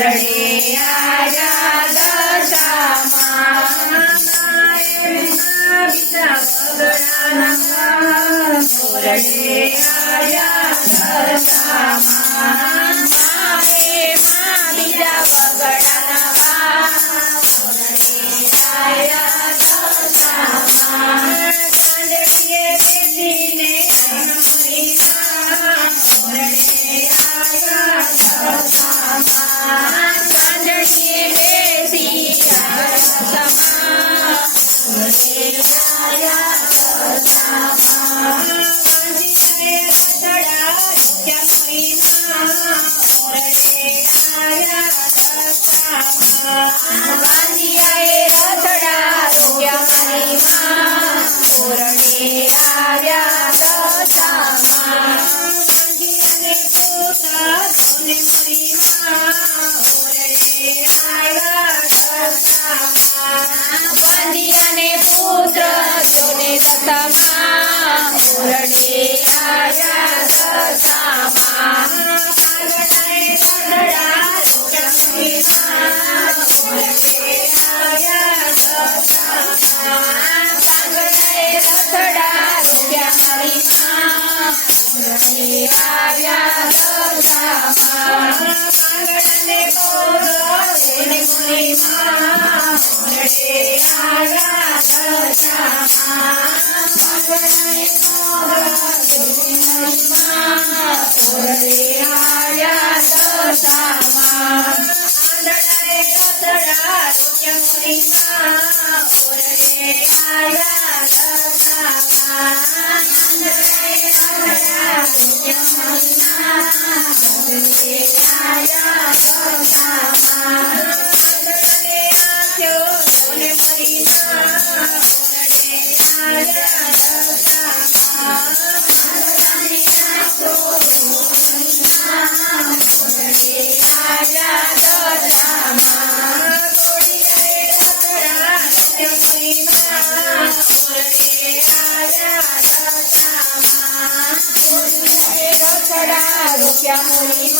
ઓરડે આયા દશામાં બીજા બગડાના ઓરડે આયા દશામાં બીજા બગડાના ઓરડે આયા દશામાં કાંદડીએ બેસીને ઓરડે આયા દશામાં કાંદડીએ બેસી દશામાં ઓરડે આયા દશામાં કાંદડીએ રતડા ક્યાં ઓરડે આયા દશામાં કાંદડીએ રતડા ક્યાં ઓરડે આવ્યા દશામાં કાંદડીએ પોતા જોને મરી ઓરડે આવ્યા દશામાં કાંદડીએ પુત્ર જોને દશામાં ઓરડે આવ્યા દશામાં કાગડાએ કાગડા ઓરડે આવ્યા દશામાં કાગડાએ રતડા રૂપિયા મારી ઓરડે આવ્યા દશામાં કાગડાને બોલો જેને મરી ઓરડે આવ્યા દશામાં કાગડાને બોલો જેને મરી ઓરડે આવ્યા દશામાં આંધળાએ રતડા રૂપિયા મરી ઓરડે આવ્યા દશામાં આંધળાએ રતડા રૂપિયા મરી ઓરડે આવ્યા દશામાં આંધળાને આંખ્યો જોને મરી ઓરડે આવ્યા દશામાં આંધળાની આંખો ઓરડે આવ્યા દશામાં ઘોડિયાએ રતડા રૂપિયા મરી ઓરડે આવ્યા દશામાં ઘોડિયાએ રતડા રૂપિયા મરી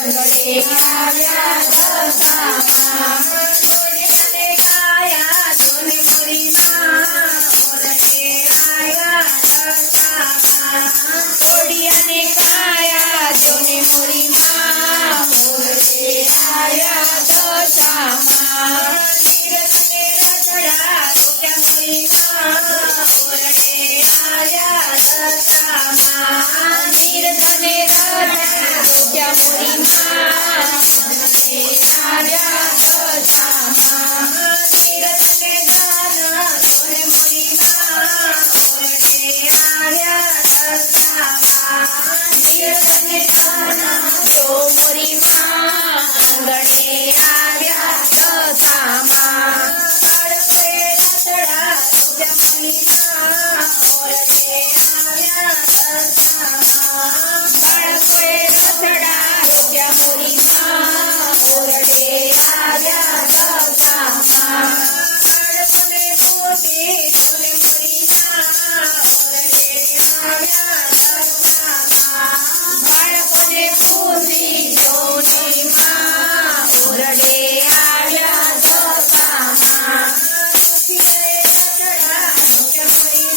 ઓરડે આવ્યા દશામાં ઘોડિયાને કાયા જોને મરી ઓરડે આવ્યા દશામાં ઘોડિયાને કાયા જોને મરી ઓરડે આવ્યા દશામાં નીરજને રતડા રૂપિયા મરી ઓરડે આવ્યા દશામાં નીરજને રતડા રૂપિયા મરી ઓરડે આવ્યા દશામાં નીરજને દાન જોને મરી ઓરડે આવ્યા દશામાં નીરજને દાન જો મરી આંગણે આવ્યા દશામાં બાળકોએ રતડા રૂપિયા મરી ઓરડે આવ્યા દશામાં બાળકોએ રતડા રૂપિયા મરી ઓરડે આવ્યા દશામાં બાળકોને મોતી જોને મરી ઓરડે આવ્યા દશામાં બાળકોને મોતી જોને ઓરડે આવ્યા દશામાં મોતીએ રતડા રૂપિયા મરી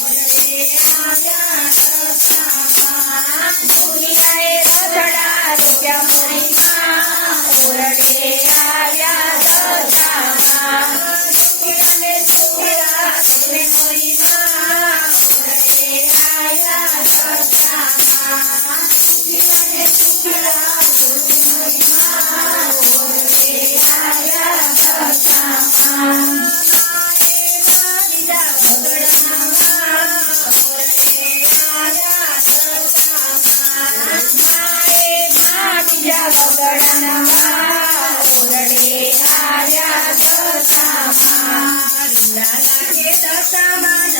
ઓરડે આવ્યા દશામાં મોતીએ રતડા રૂપિયા મરી ઓરડે આવ્યા દશામાં છોકરાને છોકરા જોને મરી ઓરડે આવ્યા દશામાં છોકરાને છોકરા જોને મરી ઓરડે આવ્યા દશામાં બીજા બગડાના ઓરડે આવ્યા દશામાં બીજા બગડાના ઓરડે આવ્યા દશામાં લાલા કે દશામાં